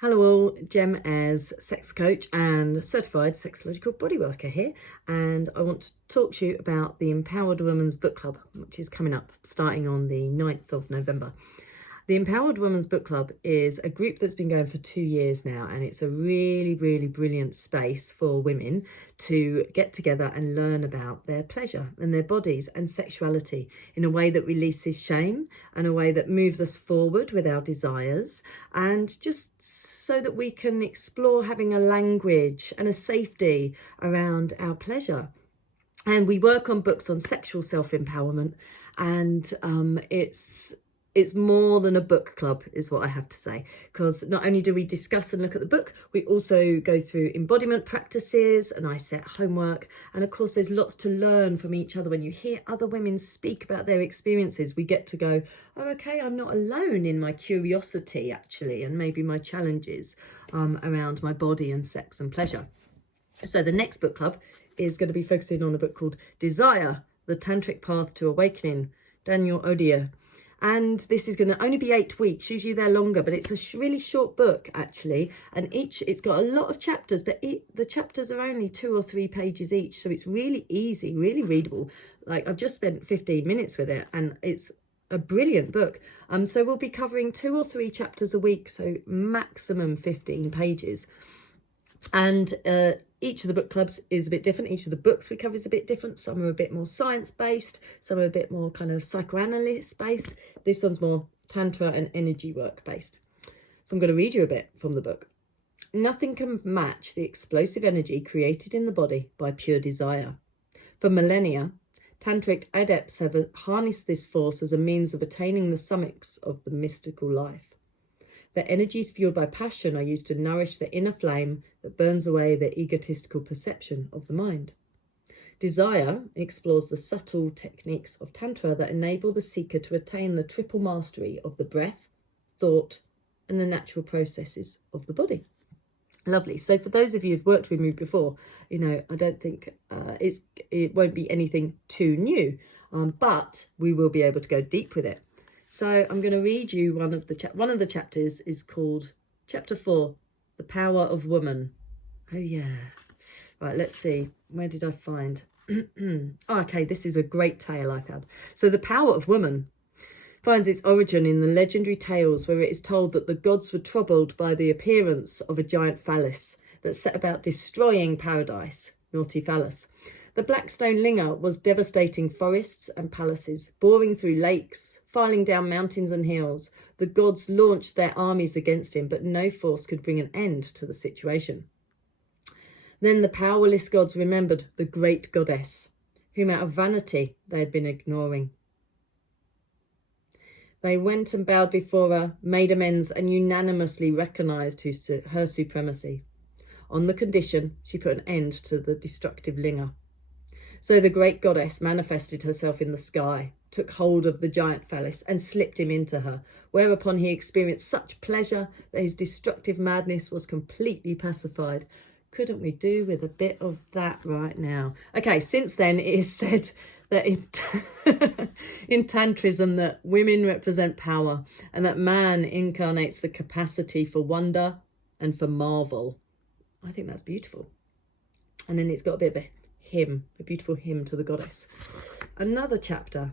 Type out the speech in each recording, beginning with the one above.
Hello all, Jem Ayres, sex coach and certified xological bodyworker here, and I want to talk to you about the Empowered Women's Book Club, which is coming up starting on the 9th of November. The Empowered Women's Book Club is a group that's been going for 2 years now, and it's a really brilliant space for women to get together and learn about their pleasure and their bodies and sexuality in a way that releases shame and a way that moves us forward with our desires, and just so that we can explore having a language and a safety around our pleasure. And we work on books on sexual self-empowerment, and it's more than a book club, is what I have to say, because not only do we discuss and look at the book, we also go through embodiment practices, and I set homework, and of course there's lots to learn from each other. When you hear other women speak about their experiences, we get to go, oh, okay, I'm not alone in my curiosity actually, and maybe my challenges around my body and sex and pleasure. So the next book club is going to be focusing on a book called Desire, The Tantric Path to Awakening, Daniel Odier. And this is going to only be 8 weeks. Usually they're longer, but it's a really short book actually. And it's got a lot of chapters, but the chapters are only 2 or 3 pages each. So it's really easy, really readable. Like, I've just spent 15 minutes with it, and it's a brilliant book. So we'll be covering 2 or 3 chapters a week, so maximum 15 pages. And each of the book clubs is a bit different. Each of the books we cover is a bit different. Some are a bit more science-based. Some are a bit more kind of psychoanalyst-based. This one's more tantra and energy work-based. So I'm going to read you a bit from the book. Nothing can match the explosive energy created in the body by pure desire. For millennia, tantric adepts have harnessed this force as a means of attaining the summits of the mystical life. The energies fueled by passion are used to nourish the inner flame that burns away the egotistical perception of the mind. Desire explores the subtle techniques of Tantra that enable the seeker to attain the triple mastery of the breath, thought, and the natural processes of the body. Lovely. So for those of you who've worked with me before, you know, I don't think it won't be anything too new, but we will be able to go deep with it. So I'm going to read you one of the chapters is called Chapter 4, The Power of Woman. Oh, yeah. Right, let's see. Where did I find? Oh, okay, this is a great tale I found. So the power of woman finds its origin in the legendary tales where it is told that the gods were troubled by the appearance of a giant phallus that set about destroying paradise, naughty phallus. The black stone linger was devastating forests and palaces, boring through lakes, filing down mountains and hills. The gods launched their armies against him, but no force could bring an end to the situation. Then the powerless gods remembered the great goddess, whom out of vanity they had been ignoring. They went and bowed before her, made amends, and unanimously recognised her supremacy, on the condition she put an end to the destructive linger. So the great goddess manifested herself in the sky, took hold of the giant phallus and slipped him into her, whereupon he experienced such pleasure that his destructive madness was completely pacified. Couldn't we do with a bit of that right now? Okay, since then it is said that in Tantrism that women represent power and that man incarnates the capacity for wonder and for marvel. I think that's beautiful. And then it's got a bit of a beautiful hymn to the goddess. Another chapter,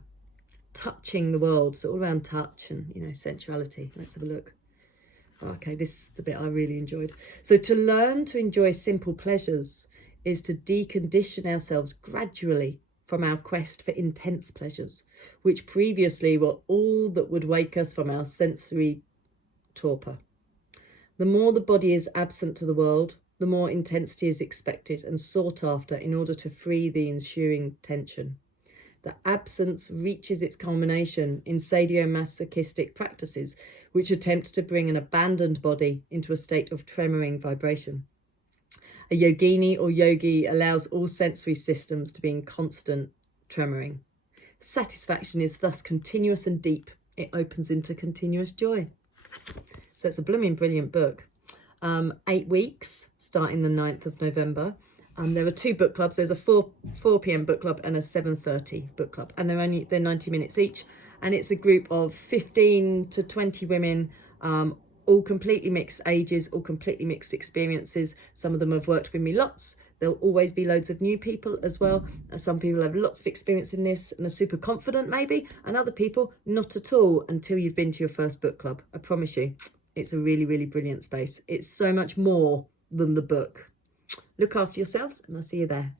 touching the world, so all around touch and, you know, sensuality. Let's have a look. Okay, this is the bit I really enjoyed. So to learn to enjoy simple pleasures is to decondition ourselves gradually from our quest for intense pleasures, which previously were all that would wake us from our sensory torpor. The more the body is absent to the world, the more intensity is expected and sought after in order to free the ensuing tension. The absence reaches its culmination in sadomasochistic practices, which attempt to bring an abandoned body into a state of tremoring vibration. A yogini or yogi allows all sensory systems to be in constant tremoring. Satisfaction is thus continuous and deep. It opens into continuous joy. So it's a blooming brilliant book. 8 weeks, starting the 9th of November. There are 2 book clubs. There's a 4 p.m. book club and a 7:30 book club, and they're 90 minutes each. And it's a group of 15 to 20 women, all completely mixed ages, all completely mixed experiences. Some of them have worked with me lots. There'll always be loads of new people as well. Some people have lots of experience in this and are super confident maybe, and other people not at all until you've been to your first book club. I promise you, it's a really, really brilliant space. It's so much more than the book. Look after yourselves, and I'll see you there.